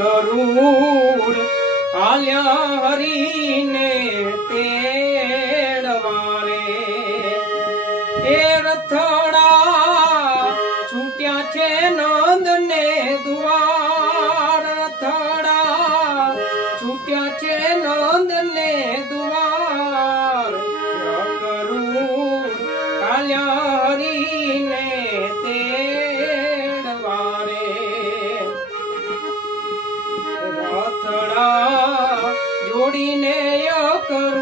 કરુડ આલ્યા હરીને તેડવારે એ રથડા છૂટ્યા છે નંદને દુવાર રથડા છૂટ્યા છે નંદને દુવાર કરુડ આલ્યા હરીને તેડવારે રથડા જોડીને કરું